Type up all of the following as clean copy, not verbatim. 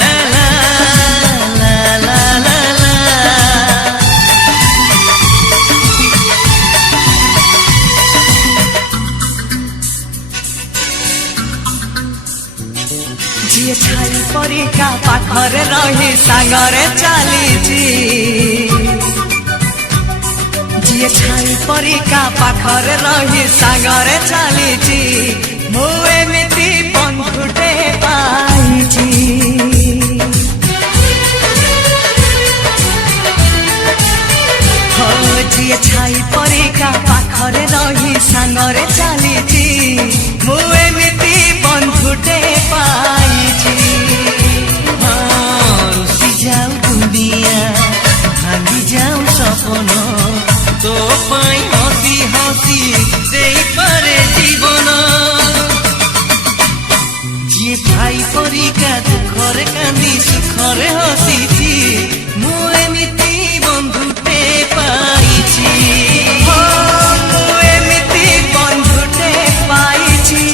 ला ला ला ला ला ला। जी छाई परिका पाखरे रही सांगरे चलीची जी छाई परिका पाखरे रही सांगरे चलीची मु एमिति बंधुटे पाइची। जी छाई परिका पाखरे रही सांगरे चलीची मु एमिति बंधुटे पाइची। रुसी जाऊ दुनिया भांगी जाऊ सपन तो पाई हसी हसी देई पारे जीवन। जी भाई परिका दुखरे कांदी सुखरे हसीची मु एमिति बंधुटे पाइची। मु एमिति बंधुटे पाइची।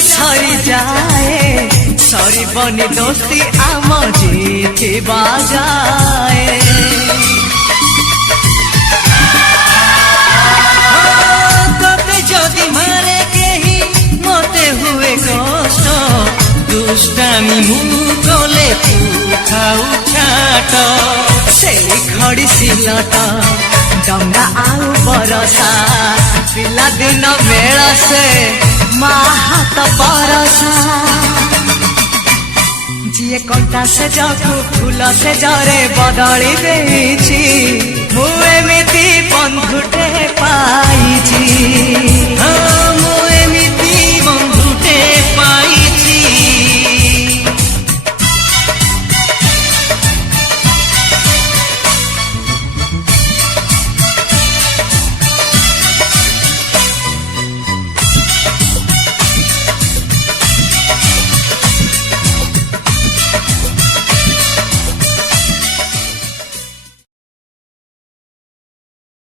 सरी जाए सरी बनी दोस्ती आम जीती बाजाए। तोते जदि मारे केही मते हुए कष्ट दुष्टामी मु कले तू खाऊ छाट। से खड़ी सिलट डंगा आउ बरसा पिला दिन बेला से माँ हाथ परसा। जी कंटा से जगू फूल से जरे बदली देची मु एमिति बंधुटे पाइची।